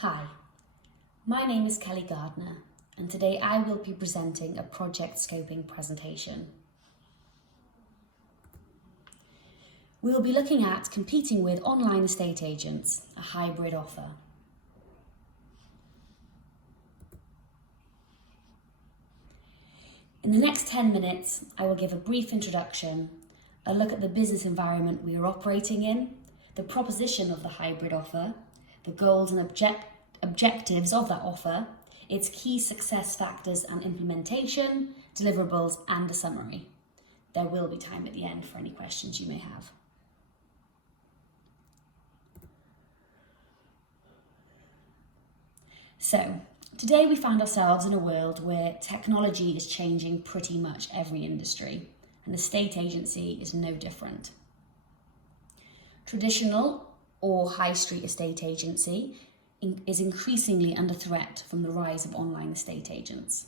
Hi, my name is Kelly Gardner, and today I will be presenting a project scoping presentation. We will be looking at competing with online estate agents, a hybrid offer. In the next 10 minutes, I will give a brief introduction, a look at the business environment we are operating in, the proposition of the hybrid offer, the goals and objectives of that offer, its key success factors and implementation, deliverables, and a summary. There will be time at the end for any questions you may have. So, today we find ourselves in a world where technology is changing pretty much every industry, and the estate agency is no different. Traditional or high street estate agency is increasingly under threat from the rise of online estate agents.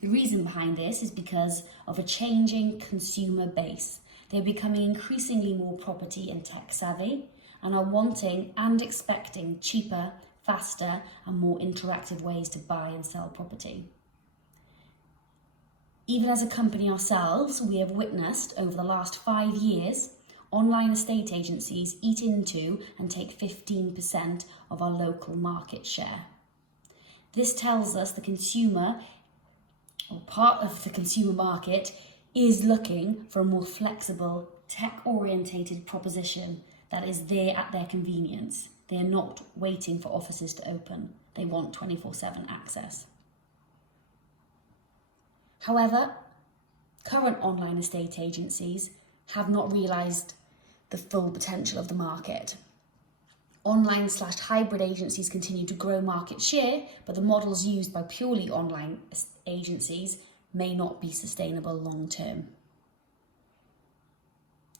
The reason behind this is because of a changing consumer base. They're becoming increasingly more property and tech savvy and are wanting and expecting cheaper, faster and more interactive ways to buy and sell property. Even as a company ourselves, we have witnessed over the last 5 years online estate agencies eat into and take 15% of our local market share. This tells us the consumer, or part of the consumer market, is looking for a more flexible, tech-orientated proposition that is there at their convenience. They are not waiting for offices to open. They want 24/7 access. However, current online estate agencies have not realised the full potential of the market. Online/hybrid agencies continue to grow market share, but the models used by purely online agencies may not be sustainable long term.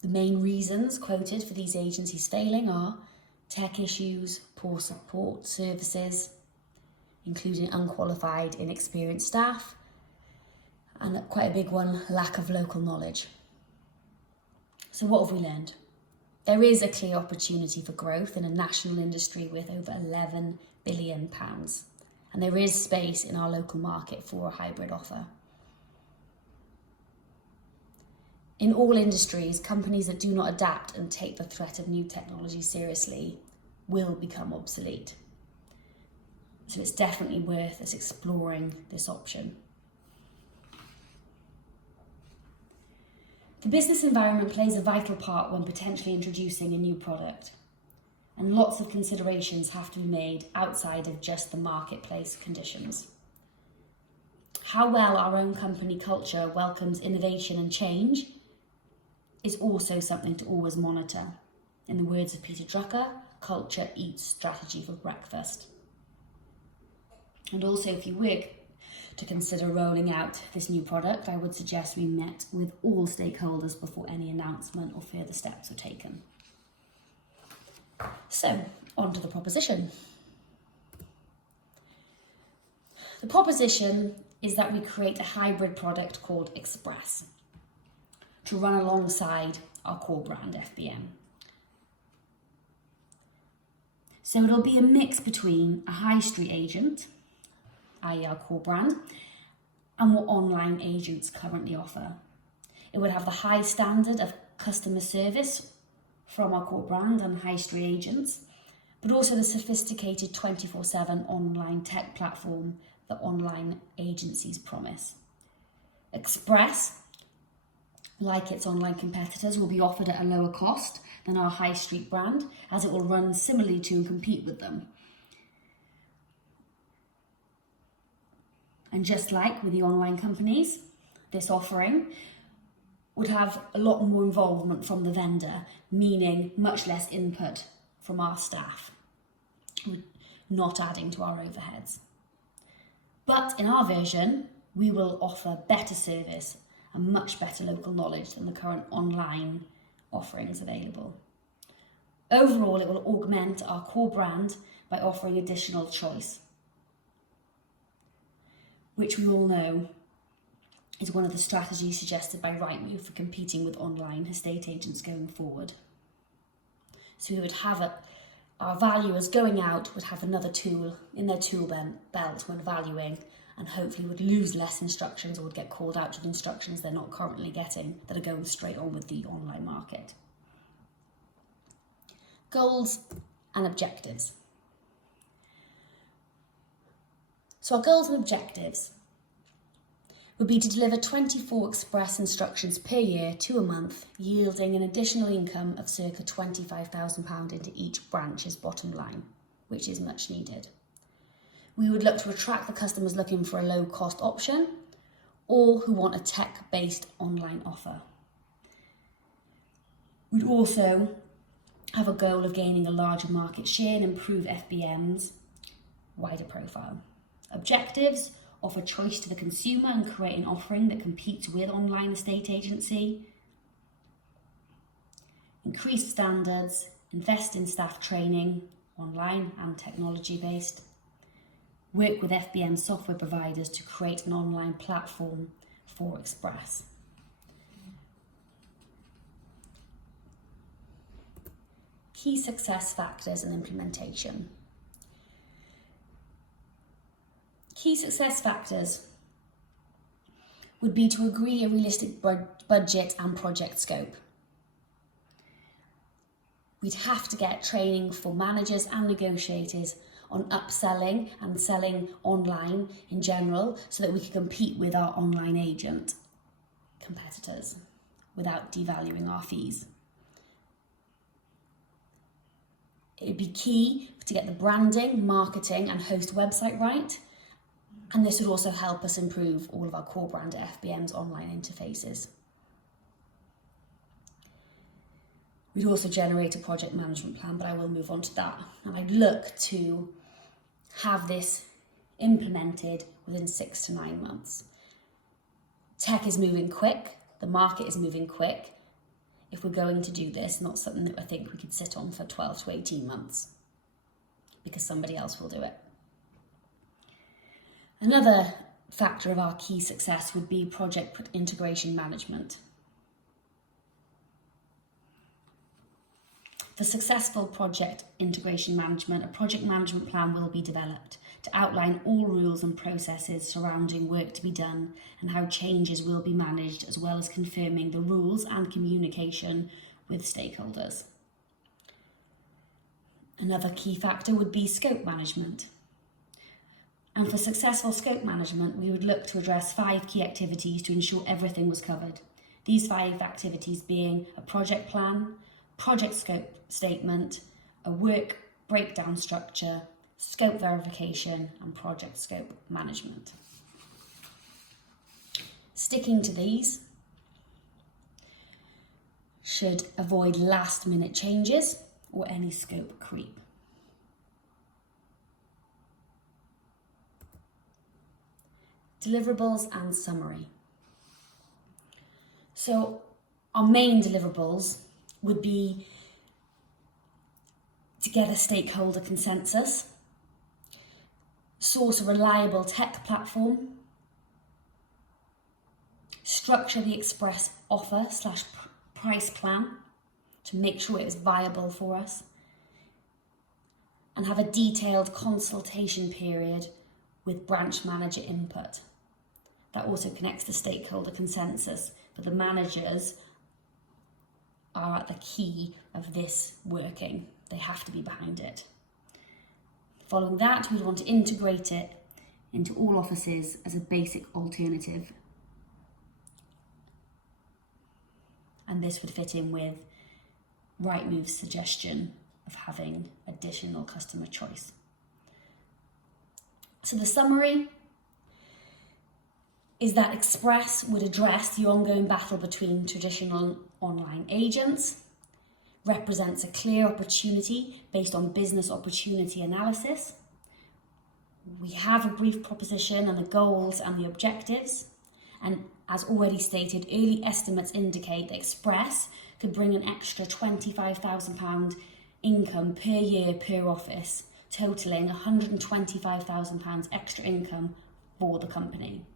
The main reasons quoted for these agencies failing are tech issues, poor support services, including unqualified, inexperienced staff, and quite a big one, lack of local knowledge. So what have we learned? There is a clear opportunity for growth in a national industry with over £11 billion, and there is space in our local market for a hybrid offer. In all industries, companies that do not adapt and take the threat of new technology seriously will become obsolete. So it's definitely worth us exploring this option. The business environment plays a vital part when potentially introducing a new product, and lots of considerations have to be made outside of just the marketplace conditions. How well our own company culture welcomes innovation and change is also something to always monitor. In the words of Peter Drucker, culture eats strategy for breakfast. And also, if you were to consider rolling out this new product, I would suggest we met with all stakeholders before any announcement or further steps are taken. So, on to the proposition. The proposition is that we create a hybrid product called Express to run alongside our core brand, FBM. So it'll be a mix between a high street agent, i.e. our core brand, and what online agents currently offer. It would have the high standard of customer service from our core brand and high street agents, but also the sophisticated 24/7 online tech platform that online agencies promise. Express, like its online competitors, will be offered at a lower cost than our high street brand, as it will run similarly to and compete with them. And just like with the online companies, this offering would have a lot more involvement from the vendor, meaning much less input from our staff, not adding to our overheads. But in our version, we will offer better service and much better local knowledge than the current online offerings available. Overall, it will augment our core brand by offering additional choice, which we all know is one of the strategies suggested by Rightmove for competing with online estate agents going forward. So we would have our valuers going out would have another tool in their tool belt when valuing, and hopefully would lose less instructions or would get called out to the instructions they're not currently getting that are going straight on with the online market. Goals and objectives. So our goals and objectives would be to deliver 24 express instructions per year to a month, yielding an additional income of circa £25,000 into each branch's bottom line, which is much needed. We would look to attract the customers looking for a low-cost option or who want a tech-based online offer. We'd also have a goal of gaining a larger market share and improve FBM's wider profile. Objectives: offer choice to the consumer and create an offering that competes with online estate agency. Increase standards, invest in staff training, online and technology based. Work with FBM software providers to create an online platform for Express. Key success factors and implementation. Key success factors would be to agree a realistic budget and project scope. We'd have to get training for managers and negotiators on upselling and selling online in general so that we can compete with our online agent competitors without devaluing our fees. It'd be key to get the branding, marketing and host website right. And this would also help us improve all of our core brand FBM's online interfaces. We'd also generate a project management plan, but I will move on to that. And I'd look to have this implemented within 6 to 9 months. Tech is moving quick, the market is moving quick. If we're going to do this, not something that I think we could sit on for 12 to 18 months because somebody else will do it. Another factor of our key success would be project integration management. For successful project integration management, a project management plan will be developed to outline all rules and processes surrounding work to be done and how changes will be managed, as well as confirming the rules and communication with stakeholders. Another key factor would be scope management. And for successful scope management, we would look to address 5 key activities to ensure everything was covered. These 5 activities being a project plan, project scope statement, a work breakdown structure, scope verification, and project scope management. Sticking to these should avoid last-minute changes or any scope creep. Deliverables and summary. So our main deliverables would be to get a stakeholder consensus, source a reliable tech platform, structure the Express offer/price plan to make sure it is viable for us, and have a detailed consultation period with branch manager input. That also connects to stakeholder consensus, but the managers are at the key of this working. They have to be behind it. Following that, we want to integrate it into all offices as a basic alternative. And this would fit in with Rightmove's suggestion of having additional customer choice. So the summary is that Express would address the ongoing battle between traditional online agents, represents a clear opportunity based on business opportunity analysis. We have a brief proposition and the goals and the objectives. And as already stated, early estimates indicate that Express could bring an extra £25,000 income per year per office, totaling £125,000 extra income for the company.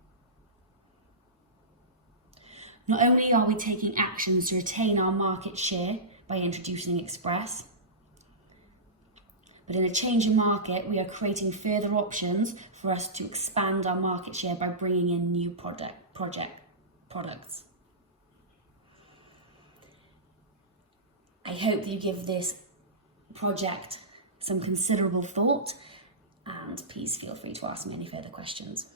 Not only are we taking actions to retain our market share by introducing Express, But in a changing market, we are creating further options for us to expand our market share by bringing in new products. I hope that you give this project some considerable thought, and please feel free to ask me any further questions.